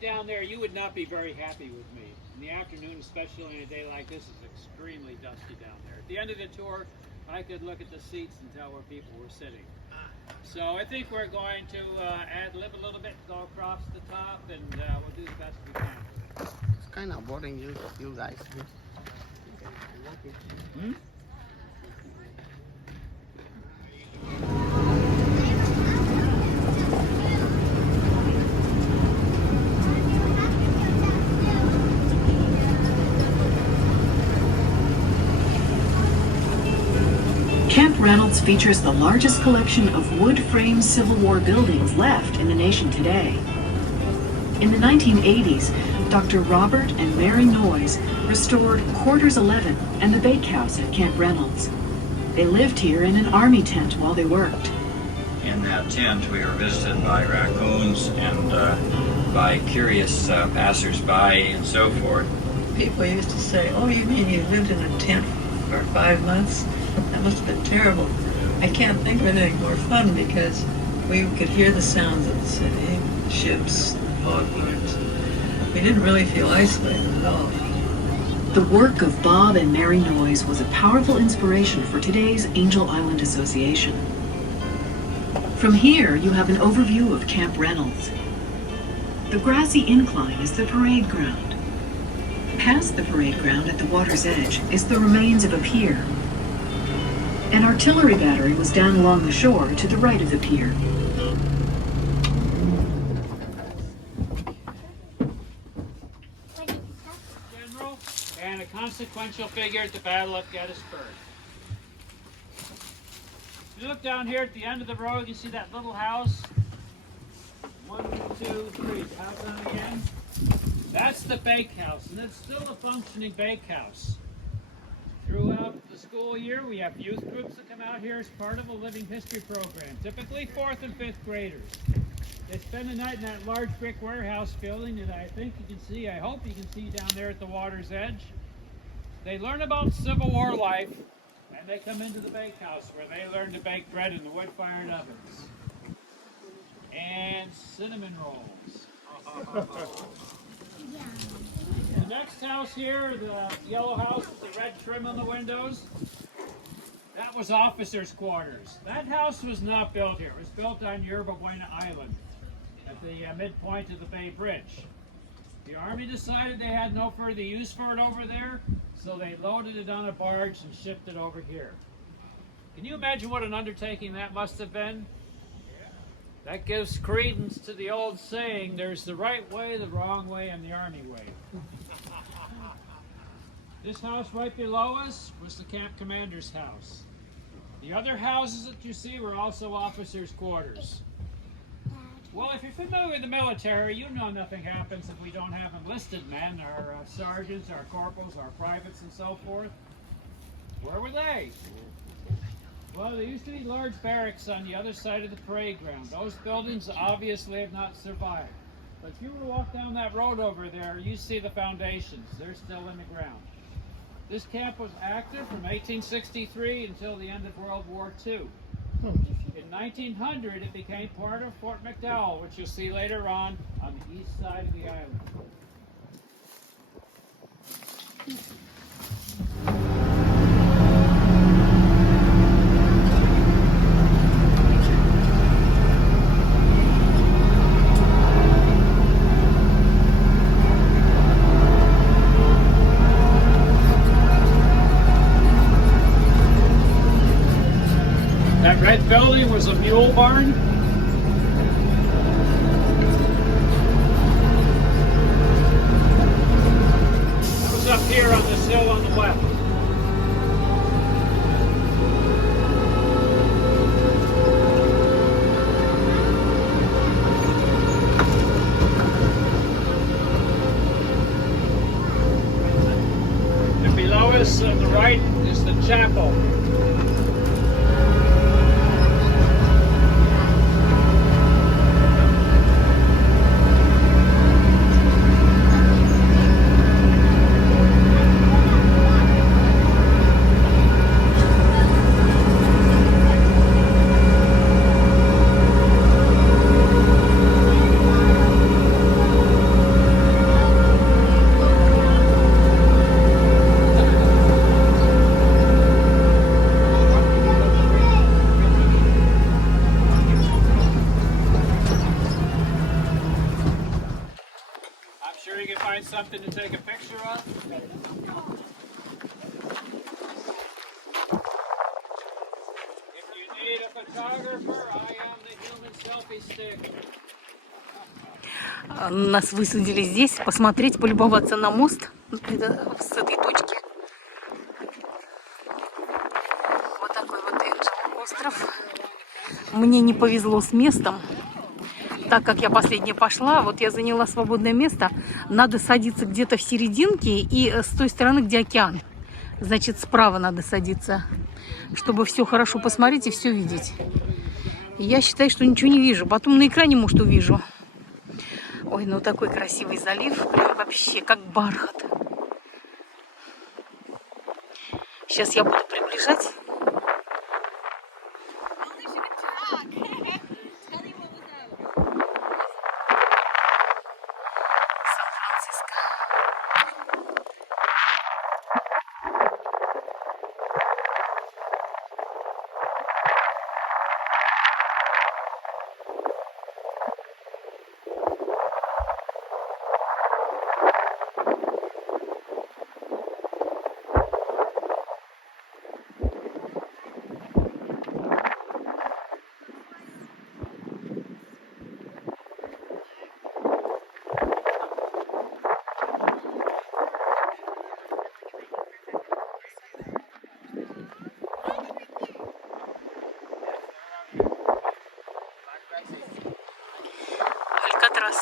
down there, you would not be very happy with me. In the afternoon, especially on a day like this, it's extremely dusty down there. At the end of the tour, I could look at the seats and tell where people were sitting. So I think we're going to ad-lib a little bit, go across the top, and we'll do the best we can. It's kind of boring, you guys. Hmm? Camp Reynolds features the largest collection of wood-frame Civil War buildings left in the nation today. In the 1980s, Dr. Robert and Mary Noyes restored Quarters 11 and the bakehouse at Camp Reynolds. They lived here in an army tent while they worked. In that tent, we were visited by raccoons and by curious passers-by and so forth. People used to say, "Oh, you mean you lived in a tent for 5 months? That must have been terrible." I can't think of anything more fun because we could hear the sounds of the city, ships, foghorns. We didn't really feel isolated at all. The work of Bob and Mary Noyes was a powerful inspiration for today's Angel Island Association. From here, you have an overview of Camp Reynolds. The grassy incline is the parade ground. Past the parade ground at the water's edge is the remains of a pier. An artillery battery was down along the shore to the right of the pier. General and a consequential figure at the Battle of Gettysburg. If you look down here at the end of the road, you see that little house. 1, 2, 3. House on again. That's the bakehouse, and it's still a functioning bakehouse. Throughout the school year, we have youth groups that come out here as part of a living history program, typically 4th and 5th graders. They spend the night in that large brick warehouse building that I think you can see, I hope you can see down there at the water's edge. They learn about Civil War life, and they come into the bakehouse where they learn to bake bread in the wood-fired ovens. And cinnamon rolls. The next house here, the yellow house with the red trim on the windows, that was officers' quarters. That house was not built here. It was built on Yerba Buena Island at the midpoint of the Bay Bridge. The Army decided they had no further use for it over there, so they loaded it on a barge and shipped it over here. Can you imagine what an undertaking that must have been? That gives credence to the old saying, there's the right way, the wrong way, and the Army way. This house right below us was the camp commander's house. The other houses that you see were also officers' quarters. Well, if you're familiar with the military, you know nothing happens if we don't have enlisted men, our sergeants, our corporals, our privates, and so forth. Where were they? Well, there used to be large barracks on the other side of the parade ground. Those buildings obviously have not survived. But if you were to walk down that road over there, you see the foundations. They're still in the ground. This camp was active from 1863 until the end of World War II. In 1900, it became part of Fort McDowell, which you'll see later on the east side of the island. That red building was a mule barn. That was up here on this hill on the left. And below us on the right is the chapel. Sure you can find something to take a picture of? If you need a photographer, I am the human selfie stick. Нас высадили здесь, посмотреть, полюбоваться на мост с этой точки. Вот такой вот остров. Мне не повезло с местом, так как я последняя пошла. Вот я заняла свободное место. Надо садиться где-то в серединке и с той стороны, где океан. Значит, справа надо садиться, чтобы все хорошо посмотреть и все видеть. И я считаю, что ничего не вижу. Потом на экране, может, увижу. Ой, ну такой красивый залив, прям вообще как бархат. Сейчас я буду приближать. Сан-Франциско. Алькатрас.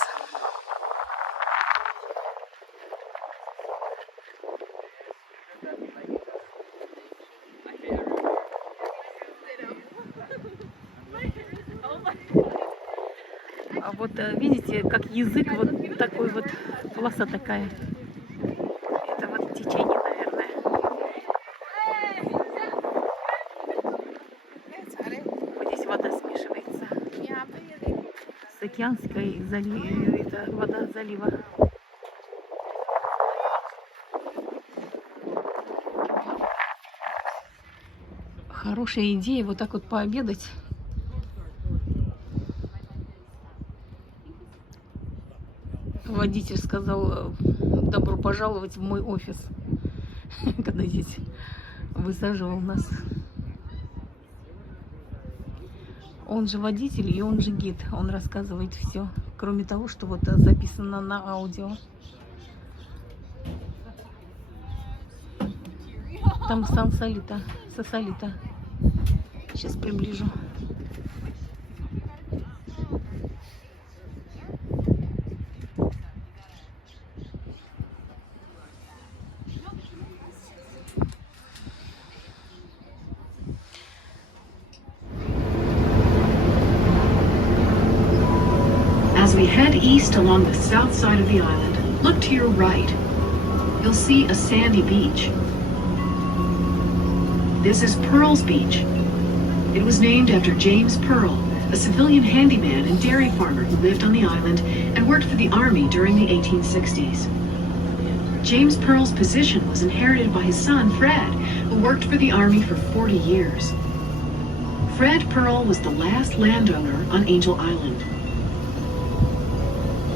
А вот видите, как язык вот такой вот, полоса такая. Это вот течение, наверное. Вот здесь вода смешивается с океанской это вода залива. Хорошая идея вот так вот пообедать. Водитель сказал: добро пожаловать в мой офис, когда здесь высаживал нас. Он же водитель и он же гид. Он рассказывает все, кроме того, что вот записано на аудио. Там Сан-Салита, Сосалита. Сейчас приближу. As we head east along the south side of the island, look to your right. You'll see a sandy beach. This is Pearl's Beach. It was named after James Pearl, a civilian handyman and dairy farmer who lived on the island and worked for the Army during the 1860s. James Pearl's position was inherited by his son, Fred, who worked for the Army for 40 years. Fred Pearl was the last landowner on Angel Island.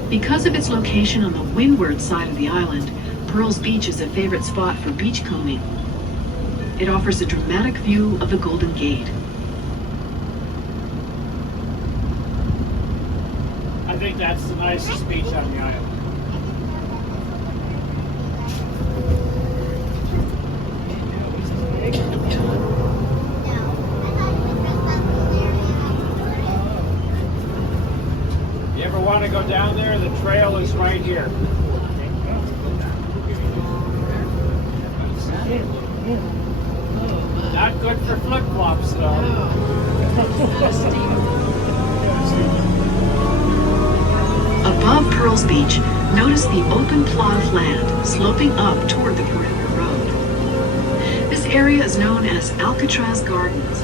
Because of its location on the windward side of the island, Pearl's Beach is a favorite spot for beachcombing. It offers a dramatic view of the Golden Gate. I think that's the nicest beach on the island. You ever want to go down there? The trail is right here. Not good for flip-flops, though. Above Pearl's Beach, notice the open plot of land sloping up toward the perimeter road. This area is known as Alcatraz Gardens.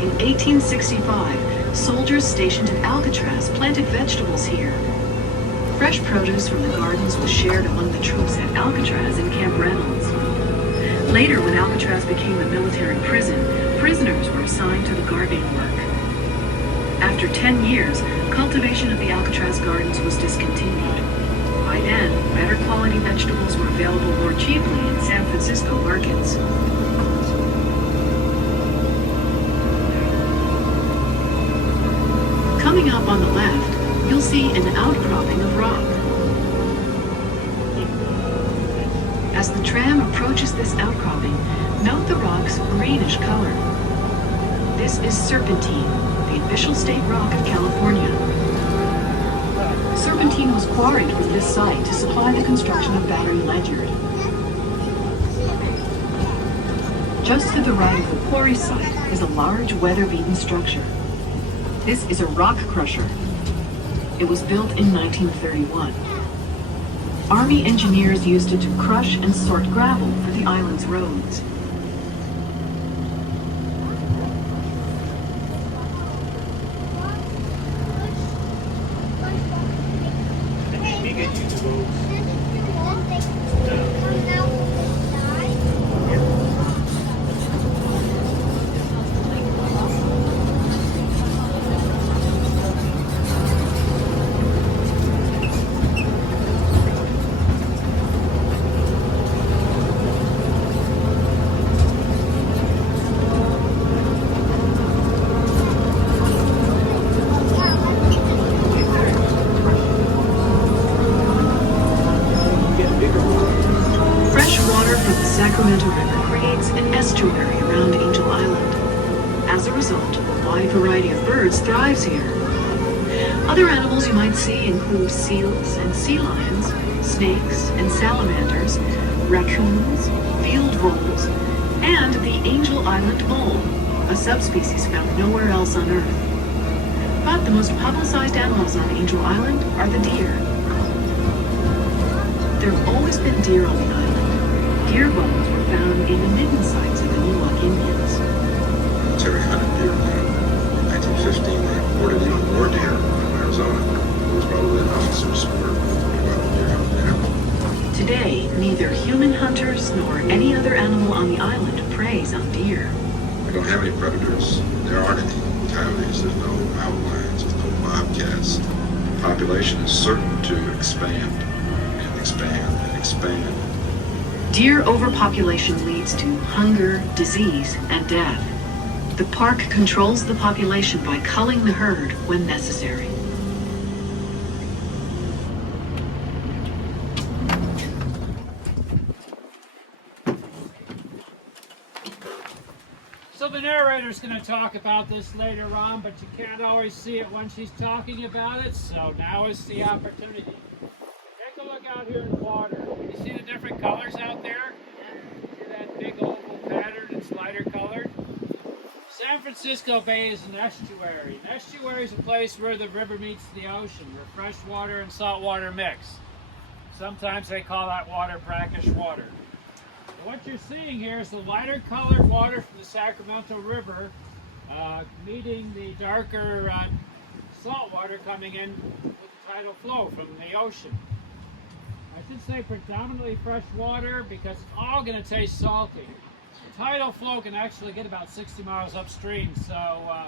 In 1865, soldiers stationed at Alcatraz planted vegetables here. Fresh produce from the gardens was shared among the troops at Alcatraz and Camp Reynolds. Later, when Alcatraz became a military prison, prisoners were assigned to the gardening work. After 10 years, cultivation of the Alcatraz Gardens was discontinued. By quality vegetables were available more cheaply in San Francisco markets. Coming up on the left, you'll see an outcropping of rock. As the tram approaches this outcropping, note the rock's greenish color. This is serpentine, the official state rock of California. Serpentine was quarried from this site to supply the construction of Battery Ledyard. Just to the right of the quarry site is a large weather-beaten structure. This is a rock crusher. It was built in 1931. Army engineers used it to crush and sort gravel for the island's roads. Sacramento River creates an estuary around Angel Island. As a result, a wide variety of birds thrives here. Other animals you might see include seals and sea lions, snakes and salamanders, raccoons, field voles, and the Angel Island mole, a subspecies found nowhere else on Earth. But the most publicized animals on Angel Island are the deer. There have always been deer on the island. Deer bones were found in the midden sites of the Miwok Indians. Military hunted deer now. In 1915, they imported even more deer from Arizona. It was probably an officer's sport. Deer hunting there. Today, neither human hunters nor any other animal on the island preys on deer. We don't have any predators. There aren't any coyotes. There's no mountain lions. There's no bobcats. The population is certain to expand and expand and expand. Deer overpopulation leads to hunger, disease, and death. The park controls the population by culling the herd when necessary. So the narrator's going to talk about this later on, but you can't always see it when she's talking about it, so now is the opportunity. Take a look out here in the water. You see the different colors out there? See that big oval pattern? It's lighter colored. San Francisco Bay is an estuary. An estuary is a place where the river meets the ocean, where fresh water and salt water mix. Sometimes they call that water brackish water. And what you're seeing here is the lighter colored water from the Sacramento River meeting the darker salt water coming in with the tidal flow from the ocean. I should say predominantly fresh water because it's all going to taste salty. The tidal flow can actually get about 60 miles upstream, so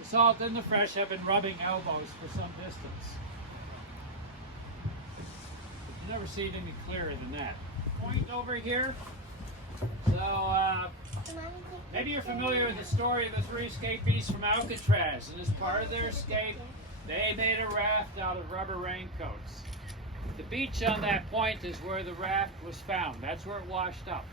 the salt and the fresh have been rubbing elbows for some distance. You never see it any clearer than that. Point over here. So maybe you're familiar with the story of the three escapees from Alcatraz, and as part of their escape, they made a raft out of rubber raincoats. The beach on that point is where the raft was found. That's where it washed up.